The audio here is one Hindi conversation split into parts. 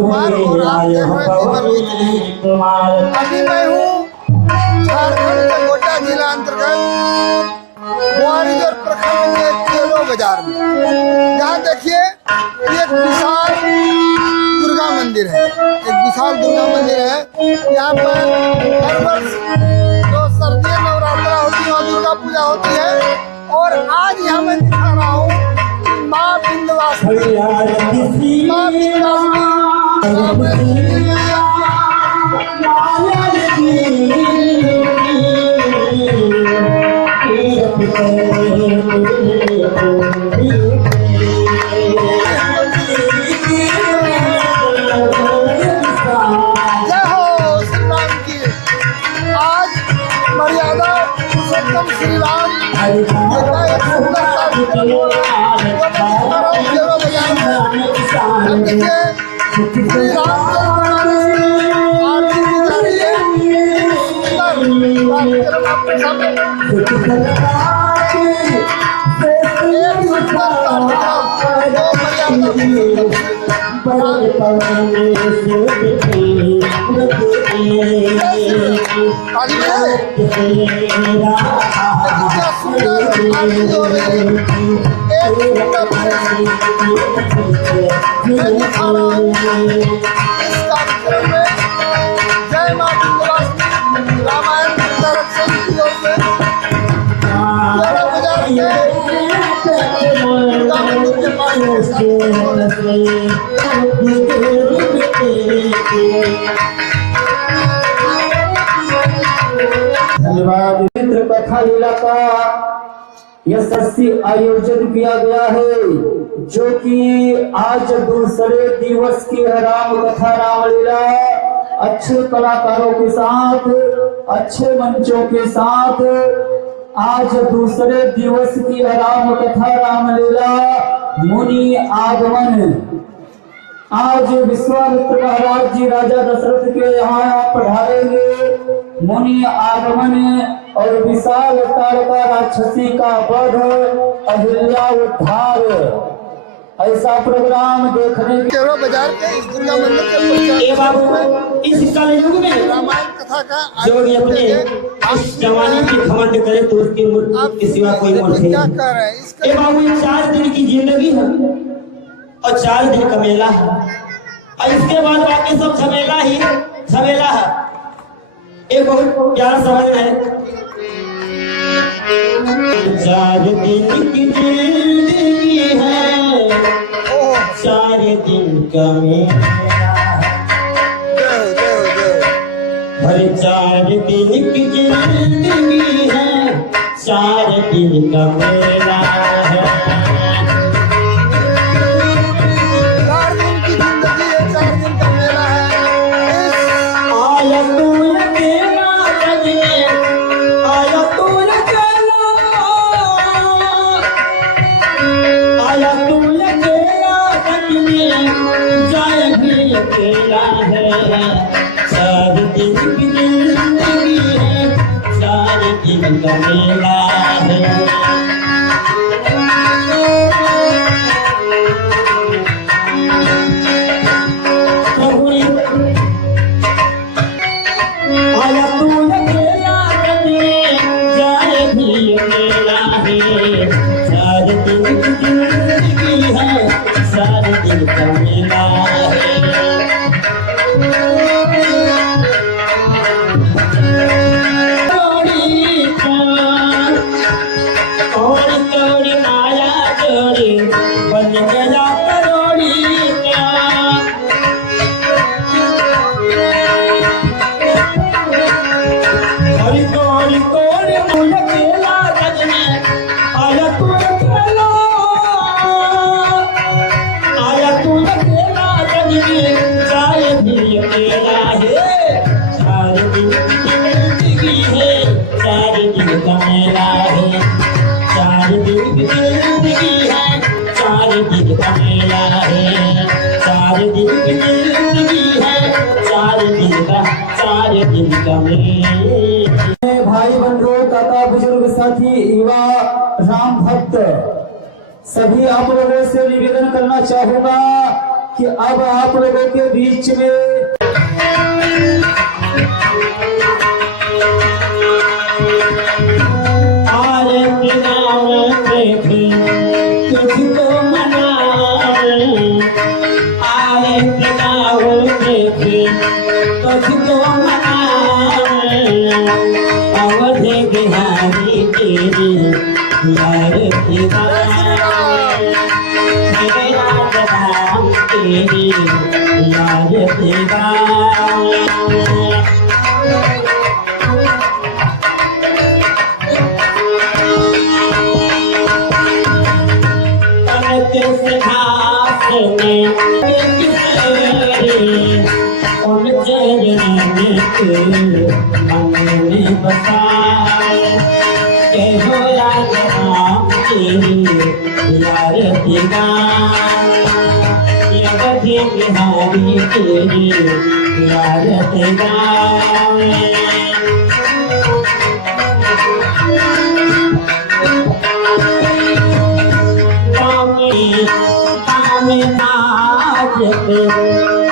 कुमार और आप देख रहे हैं अभी मैं हूँ झारखंड के गोड्डा जिला अंतर्गत ग्वालियर प्रखंड के केलो बाजार में। यहाँ देखिए एक विशाल दुर्गा मंदिर है, एक विशाल दुर्गा मंदिर है। यहाँ पर हर वर्ष जो सर्दी नवरात्रा होती है वहाँ दुर्गा पूजा होती है। और आज यहाँ मैं दिखा रहा हूँ माँ विंध्यवासिनी, माँ विंध्यवासिनी श्री राम जय मां विंध्यवासिनी रामायण संरक्षण की ओर से धन्यवाद। कथा लीला का यशस्वी आयोजन किया गया है, जो कि आज दूसरे दिवस की राम कथा रामलीला अच्छे कलाकारों के साथ, अच्छे मंचों के साथ आज दूसरे दिवस की राम कथा रामलीला मुनि आगमन। आज विश्वामित्र महाराज जी राजा दशरथ के यहाँ पधारेंगे। मुनि आगमन और विशाल तारका राक्षसी का वध, अहिल्या उद्धार, ऐसा प्रोग्राम देखने के बाजार के इस दुर्गा मंदिर के बाबू इस कलयुग में रामायण कथा का जो भी अपने इस जवानी की घमंड करे तो उसकी मृत्यु के सिवा कोई और नहीं। क्या कर रहे हैं? ये बाबू 4 दिन की जिंदगी है और 4 दिन का मेला है, और इसके बाद बाकी सब झमेला ही झमेला है। एक बहुत प्यारा सवाल है, 4 दिन की जिंदगी है, 4 दिन का मेला, हर 4 दिन की जिंदगी है, 4 दिन का मेला है। 4 दिन की जिंदगी है, 4 दिन का मेला है। आया तू अकेला सजने, आया तू अकेला, आया तू अकेला सजने, जाए भी अकेला है। 4 दिन की जिंदगी है, 4 दिन का मेला है। आया तू अकेला सजने, जाए भी अकेला है। 4 दिन की जिंदगी है, 4 दिन का मेला है। करोड़ी माया जोड़ी बन गया करोड़ी का, हरी कोड़ी कोड़ी मुझे अकेला सजने, आया तू अकेला, आया तू अकेला सजने, जाए भी अकेला है। 4 दिन की जिंदगी है, 4 दिन का मेला है। 4 दिन की जिंदगी है, 4 दिन का मेला है। 4 दिन की जिंदगी है, 4 दिन का मेला। भाई बंधु, काका, बुजुर्ग, साथी, युवा, राम भक्त, सभी आप लोगों से निवेदन करना चाहूंगा कि अब आप लोगों के बीच में आरती नाम देखे तुझको मनाए, आरती नाम देखे तुझको मनाए, अवधि बिहारी तेरी यार गाए, मेरे राज राम तेरी यार गाए। बिहारी तेरी यार गाए।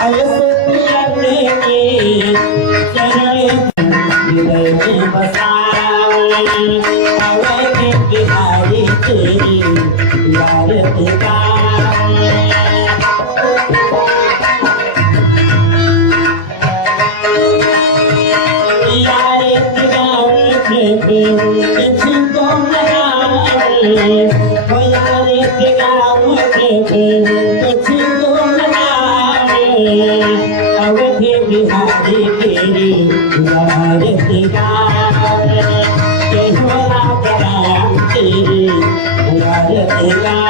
ऐसे प्यारे के चरण हृदय में बसाए, अवधि बिहारी तेरी यार गाए। यार गाए तुझको मनाए, यार गाए तुझको मनाए, अवधि बिहारी तेरी यार गाए, केवला राम तेरी यार गाए।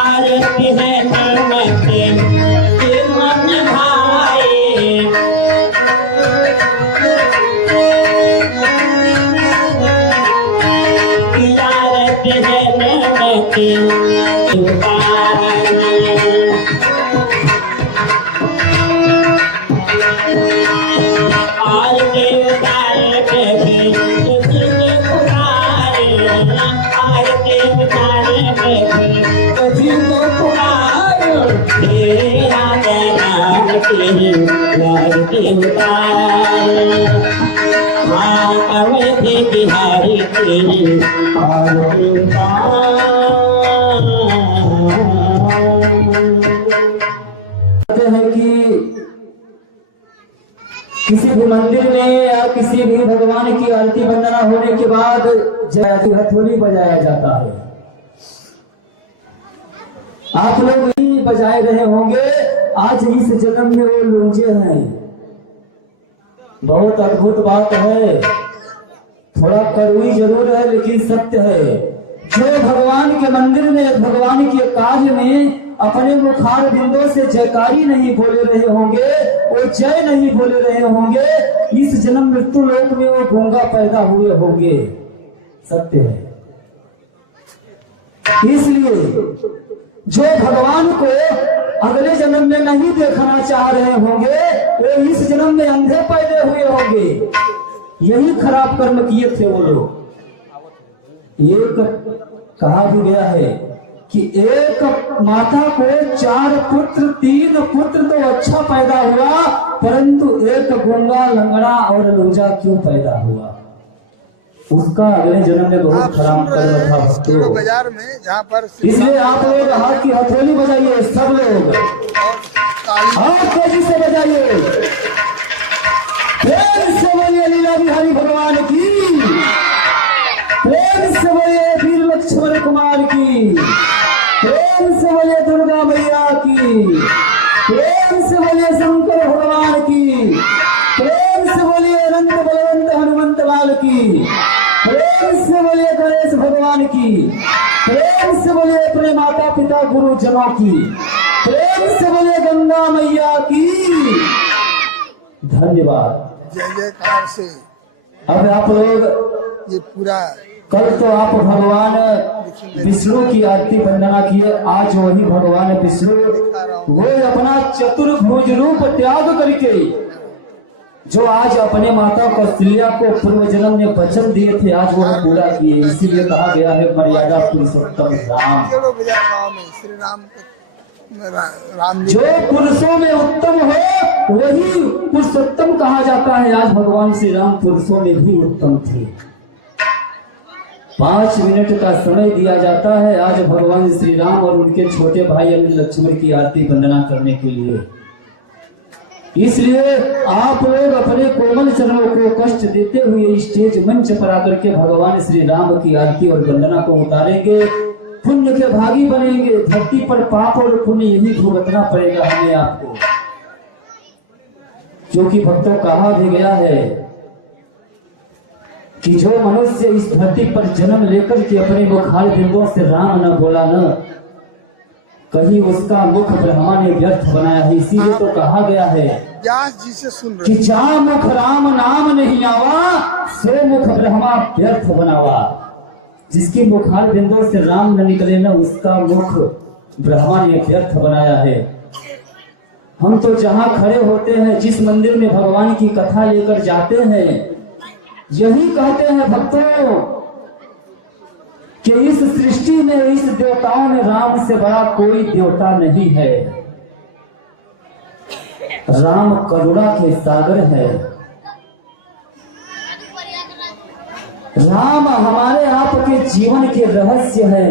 आरती है नमस्ते मन भाए, आरती है नमस्ते आरती उतारे बेबी तुझे पुकारे, आरती उतारे बेबी तुझको पुकारे, तेरा नाम तेरी आरती उतारे, माँ अवधि बिहारी तेरी आरती उतारे। कहते हैं कि किसी भी मंदिर में या किसी भी भगवान की आरती वंदना होने के बाद जय हथौड़ी बजाया जाता है। आप लोग भी बजाए रहे होंगे। आज इस जन्म में वो लूंजे हैं। बहुत अद्भुत बात है, थोड़ा कड़वी जरूर है लेकिन सत्य है। जो भगवान के मंदिर में, भगवान के कार्य में अपने मुखार बिंदों से जयकारी नहीं बोले रहे होंगे, वो जय नहीं बोले रहे होंगे, इस जन्म मृत्यु लोक में वो गूंगा पैदा हुए होंगे। सत्य है। इसलिए जो भगवान को अगले जन्म में नहीं देखना चाह रहे होंगे, वो इस जन्म में अंधे पैदा हुए होंगे। यही खराब कर्म किए थे वो लोग। एक कहा भी गया है कि एक माता को 4 पुत्र, 3 पुत्र तो अच्छा पैदा हुआ, परंतु एक गूंगा, लंगड़ा और लूजा क्यों पैदा हुआ? उसका अगले जन्म में बहुत खराब कर्म था भक्तों। बाजार में जहाँ पर इसलिए आप लोग हाथ की हथौड़ी बजाइए, सब लोग और तेजी से बजाइए। प्रेम से बोलिए लीला बिहारी भगवान की, प्रेम से बोलिए वीर लक्ष्मण कुमार की, प्रेम से बोलिए दुर्गा मैया की, प्रेम से बोलिए शंकर भगवान की, प्रेम से बोलिए अनंत बलवंत हनुमंत लाल की, प्रेम से बोलिए गणेश भगवान की, प्रेम से बोलिए अपने माता पिता गुरुजनों की, प्रेम से बोलिए गंगा मैया की। धन्यवाद। जय जयकार से अब आप लोग ये पूरा कल तो आप भगवान विष्णु की आरती वंदना किए, आज वही भगवान विष्णु वो अपना चतुर्भुज रूप त्याग करके जो आज अपने माता कौशल्या को पूर्व जन्म में वचन दिए थे, आज वो पूरा किए। इसीलिए कहा गया है मर्यादा पुरुषोत्तम राम। केलो बाजार गांव में श्री राम राम जी जो पुरुषों में उत्तम हो वही पुरुषोत्तम कहा जाता है। आज भगवान श्री राम पुरुषों में भी उत्तम थे। 5 मिनट का समय दिया जाता है आज भगवान श्री राम और उनके छोटे भाई लक्ष्मण की आरती वंदना करने के लिए। इसलिए आप लोग अपने कोमल चरणों को कष्ट देते हुए स्टेज मंच पर आकर के भगवान श्री राम की आरती और वंदना को उतारेंगे, पुण्य के भागी बनेंगे। धरती पर पाप और पुण्य यही भुगतना पड़ेगा हमें आपको, क्योंकि भक्तों कहा भी गया है कि जो मनुष्य इस धरती पर जन्म लेकर के अपने मुखार बिंदुओं से राम न बोला न, कहीं उसका मुख ब्रह्मा ने व्यर्थ बनाया है। इसीलिए तो कहा गया है व्यास जी से सुन कि रहे जा मुख राम नाम नहीं आवा, सो मुख ब्रह्मा व्यर्थ बनावा। जिसकी मुखार बिंदुओं से राम न निकले न, उसका मुख ब्रह्मा ने व्यर्थ बनाया है। हम तो जहाँ खड़े होते हैं, जिस मंदिर में भगवान की कथा लेकर जाते हैं, यही कहते हैं भक्तों कि इस सृष्टि में, इस देवताओं में राम से बड़ा कोई देवता नहीं है। राम करुणा के सागर है। राम हमारे आपके जीवन के रहस्य है।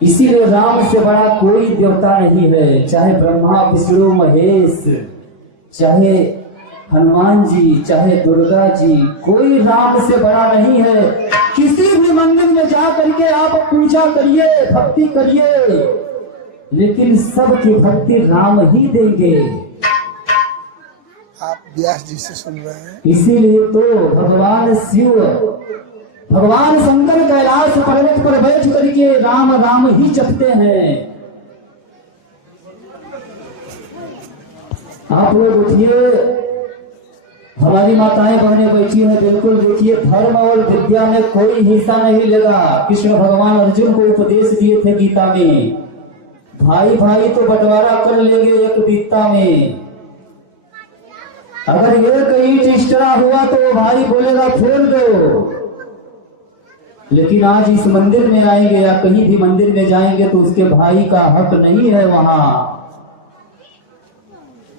इसीलिए राम से बड़ा कोई देवता नहीं है। चाहे ब्रह्मा विष्णु महेश, चाहे हनुमान जी, चाहे दुर्गा जी, कोई राम से बड़ा नहीं है। किसी भी मंदिर में जा करके आप पूजा करिए, भक्ति करिए, लेकिन सबकी भक्ति राम ही देंगे। आप व्यास जी से सुन रहे हैं। इसीलिए तो भगवान शिव, भगवान शंकर कैलाश पर्वत पर बैठ करके राम राम ही जपते हैं। आप लोग उठिए, हमारी माताएं बहनें बैठी हैं, बिल्कुल देखिए, धर्म और विद्या में कोई हिस्सा नहीं लेगा। कृष्ण भगवान अर्जुन को उपदेश दिए थे गीता में, भाई भाई तो बंटवारा कर लेंगे एक विद्या में। अगर एक ईंट एक्स्ट्रा हुआ तो वो भाई बोलेगा फोड़ दो। लेकिन आज इस मंदिर में आएंगे या कहीं भी मंदिर में जाएंगे तो उसके भाई का हक नहीं है। वहां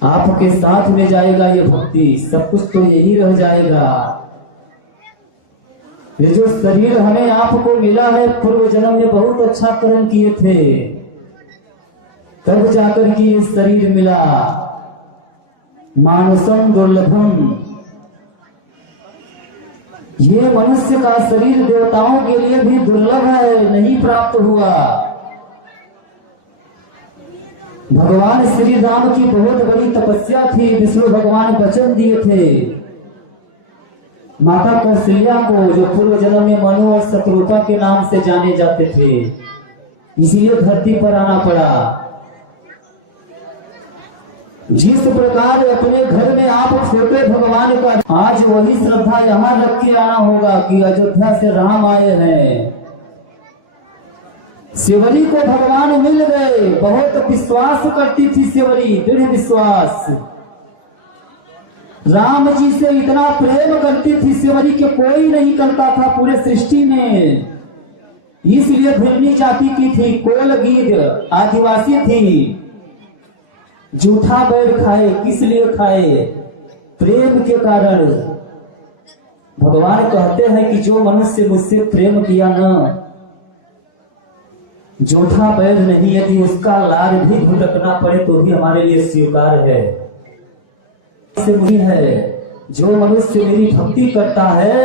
आपके साथ में जाएगा ये भक्ति, सब कुछ तो यही रह जाएगा। ये जो शरीर हमें आपको मिला है, पूर्व जन्म में बहुत अच्छा कर्म किए थे, तब जाकर के ये शरीर मिला। मानुषम दुर्लभम, ये मनुष्य का शरीर देवताओं के लिए भी दुर्लभ है, नहीं प्राप्त हुआ। भगवान श्री राम की बहुत बड़ी तपस्या थी। विष्णु भगवान वचन दिए थे माता कौशल्या को, जो पूर्व जन्म में मनु और शत्रुपा के नाम से जाने जाते थे, इसीलिए धरती पर आना पड़ा। जिस प्रकार अपने घर में आप छोटे भगवान का, आज वही श्रद्धा यहाँ रख के आना होगा कि अयोध्या से राम आए हैं। शिवरी को भगवान मिल गए, बहुत विश्वास करती थी शिवरी, दृढ़ विश्वास। राम जी से इतना प्रेम करती थी शिवरी के कोई नहीं करता था पूरे सृष्टि में। इसलिए भिल्ली जाति की थी, कोयल गीत आदिवासी थी। जूठा बैर खाए, किस लिए खाए? प्रेम के कारण। भगवान कहते हैं कि जो मनुष्य मुझसे प्रेम किया न, जूठा बैर नहीं, यदि उसका लार भी भुटकना पड़े तो भी हमारे लिए स्वीकार है। से मुझे है, जो मनुष्य मेरी भक्ति करता है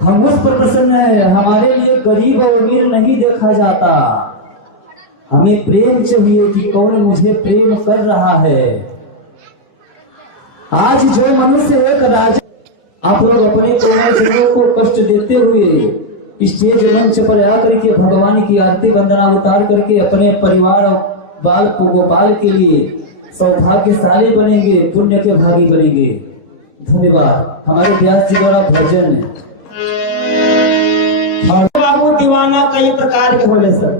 हम उस पर प्रसन्न है। हमारे लिए गरीब और अमीर नहीं देखा जाता, हमें प्रेम चाहिए कि कौन मुझे प्रेम कर रहा है। आज जो मनुष्य एक राजा, आप लोग अपने कोमल को कष्ट देते हुए स्टेज मंच पर आकर के भगवान की आरती वंदना उतार करके अपने परिवार और बाल गोपाल के लिए सौभाग्यशाली बनेंगे, पुण्य के भागी बनेंगे। धन्यवाद। हमारे व्यास जी द्वारा भजन बाबू दीवाना कई प्रकार के होले सर,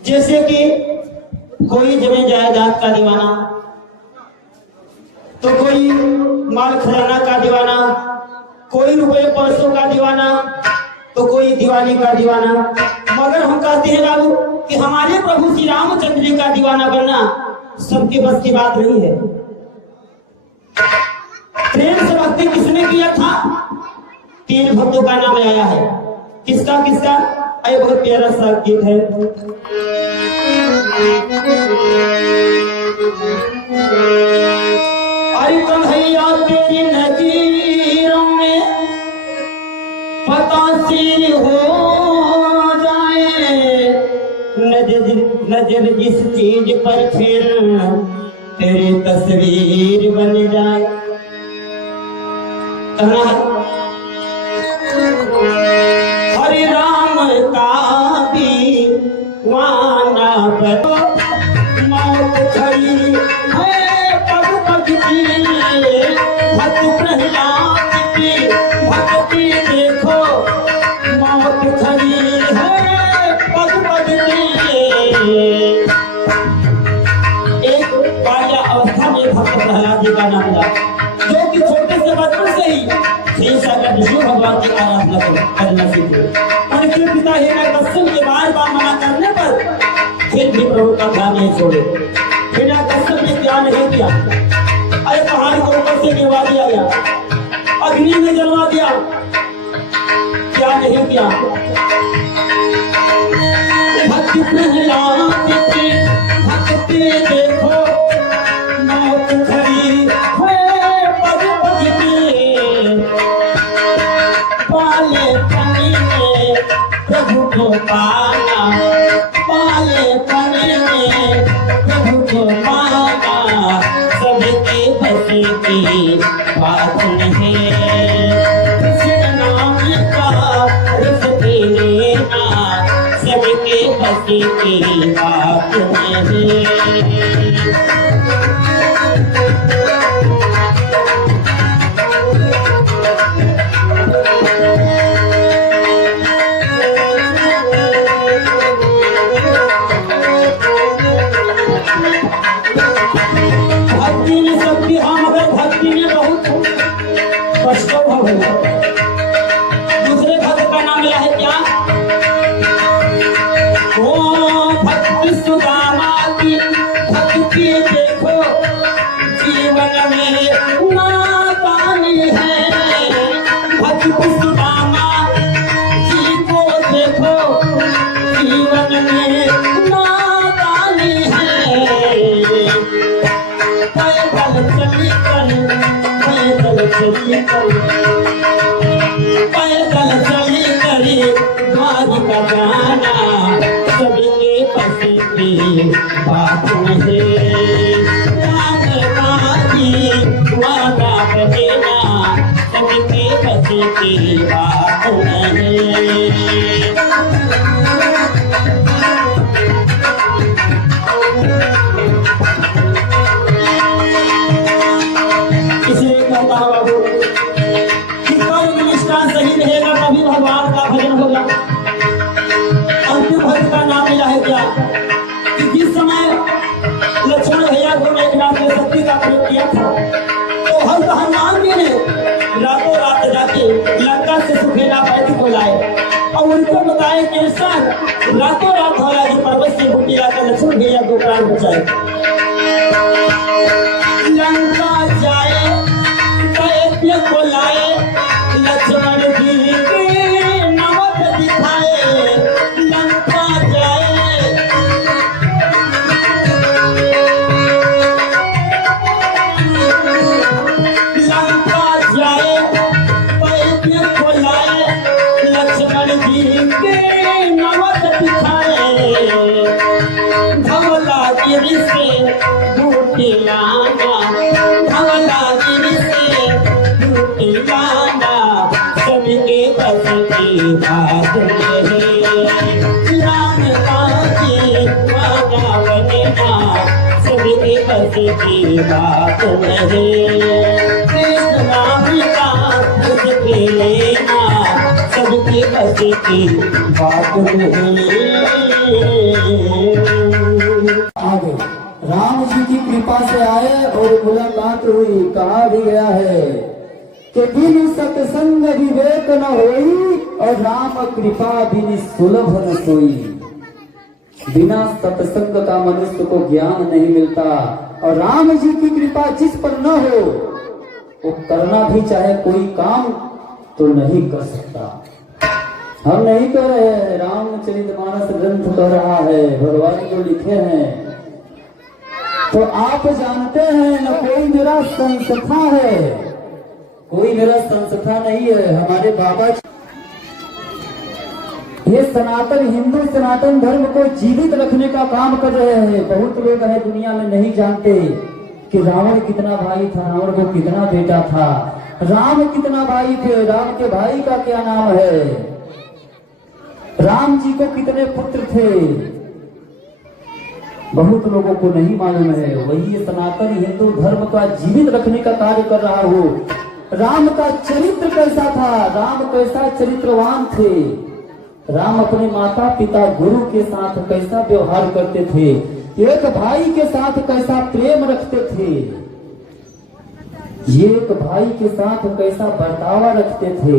जैसे कि कोई जमीन जायदाद का दीवाना, तो कोई माल खजाना का दीवाना, कोई रुपए पैसों का दीवाना, तो कोई दिवाली का दीवाना। मगर हम कहते हैं बाबू कि हमारे प्रभु श्री रामचंद्र जी का दीवाना बनना सबके बस की बात नहीं है। प्रेम से भक्ति किसने किया था? 3 भक्तों का नाम आया है। किसका किसका? अरे बहुत प्यारा सा गीत है। अरे कन्हैया तेरी नज़रों में फतासिर हो जाए, नजर जिस चीज पर फिर तेरी तस्वीर बन जाए। हरे राम का दीवाना पर मौत खड़ी है पग पग की, भक्त प्रहलाद की भक्ति देखो मौत खड़ी है पग पग की। एक बाल्या अवस्था में भक्त प्रहलाद जी का नाम था, जो कि छोटे से बचपन से ही विष्णु भगवान की आराधना करना सीखे। उनके पिता हिरण्यकश्यप के बार-बार मना करने पर फिर भी प्रभु का ध्यान नहीं छोड़े। हिरण्यकश्यप ने क्या नहीं किया? अरे पहाड़ को ऊपर से गिरवा दिया गया, अग्नि में जलवा दिया, क्या नहीं किया? भक्ति प्रहलाद की भक्ति देखो मौत खड़ी है पग पग की, पाले पनी में प्रभु को पाना, पाले पनी में प्रभु को पाना सबके बस की बात नहीं। कृष्ण नाम का रस पी लेना सबके बस की बात नहीं। भक्ति में शक्ति, हाँ मगर भक्ति में बहुत कष्ट होगा। दूसरे भक्त का नाम लिया है क्या? ओ भक्ति सुदामा की भक्ति देखो जीवन में नाकामी है। भक्ति सुदामा जी को देखो जीवन में नाकामी है। पैदल चली कर, पैदल चली कर, पैदल चली करी द्वारिका जाना सबके बस की बात नहीं। राम का दीवाना बनेना सबके बस की बात नहीं। इसलिए कहता हूँ बाबू कि कर्म निष्ठा सही रहेगा तभी भगवान का भजन होगा। अंतिम भक्त का नाम मिला है क्या? कि जिस समय लक्ष्मण भैया को मेघनाथ ने शक्ति का प्रयोग किया था, तो भक्त हनुमान जी ने रातों रात जाके लंका से सुखेला पैदी को लाए और उनको बताए कि सर रातों रात धौला जी पर्वत से बूटी लाकर लक्ष्मण भैया को प्राण बचाए। लंका जाए दैत्य को लाए, लक्ष्मण जी के नमक दिखाए। लंका जाए लंका जाए दैत्य को लाए, लक्ष्मण जी के नमक दिखाए। धवला गिरी से बूटी लाना, धवला गिरी से बूटी लाना सबके बस की बात नहीं। राम का दीवाना बनेना सबके बस की बात नहीं। कृष्ण नाम का रस पी लेना सबके बस की बात नहीं। आगे राम जी की कृपा से आए और मुलाकात हुई। कहा भी गया है कि बिन सत्संग विवेक न होई और राम कृपा बिन सुलभ न सोई। बिना सत्संग का मनुष्य को ज्ञान नहीं मिलता और राम जी की कृपा जिस पर न हो वो करना भी चाहे कोई काम तो नहीं कर सकता। हम नहीं कर रहे हैं, रामचरितमानस ग्रंथ कर रहा है, भगवान जो लिखे हैं। तो आप जानते हैं न कोई मेरा संस्था है, कोई मेरा संस्था नहीं है। हमारे बाबा ये सनातन हिंदू सनातन धर्म को जीवित रखने का काम कर रहे हैं। बहुत लोग हैं दुनिया में नहीं जानते कि रावण कितना भाई था, रावण को कितना बेटा था, राम कितना भाई थे, राम के भाई का क्या नाम है, राम जी को कितने पुत्र थे, बहुत लोगों को नहीं मालूम है। वही सनातन हिंदू धर्म का जीवित रखने का कार्य कर रहा हो। राम का चरित्र कैसा था, राम कैसा चरित्रवान थे, राम अपने माता पिता गुरु के साथ कैसा व्यवहार करते थे, एक भाई के साथ कैसा प्रेम रखते थे, एक भाई के साथ कैसा बर्तावा रखते थे,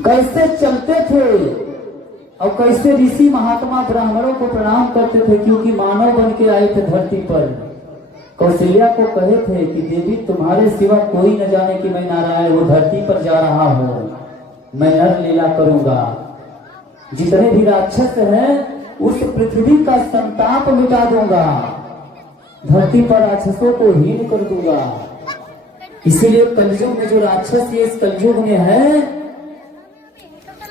कैसे चलते थे और कैसे ऋषि महात्मा ब्राह्मणों को प्रणाम करते थे, क्योंकि मानव बन के आए थे धरती पर। कौशल्या को कहे थे कि देवी तुम्हारे सिवा कोई न जाने कि मैं नारायण वो धरती पर जा रहा हूँ, मैं नर लीला करूंगा, जितने भी राक्षस हैं उस पृथ्वी का संताप मिटा दूंगा, धरती पर राक्षसों को हीन कर दूंगा। इसीलिए कलयुग में जो राक्षस ये इस कलयुग में है,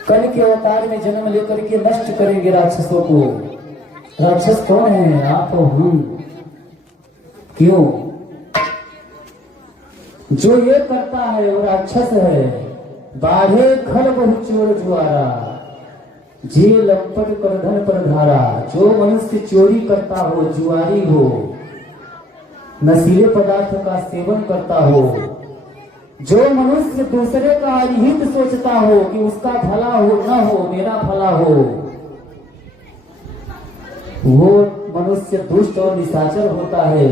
कल के अवतार में जन्म लेकर के नष्ट करेंगे राक्षसों को। राक्षस कौन है? आप और हम। क्यों? जो ये करता है वो राक्षस है। बाढ़े घर बहु चोर जुआरा, जे लंपट कर धन पर धारा। जो मनुष्य चोरी करता हो, जुआरी हो, नशीले पदार्थ का सेवन करता हो, जो मनुष्य दूसरे का हित सोचता हो कि उसका भला हो न हो मेरा भला हो, वो मनुष्य दुष्ट और निशाचर होता है।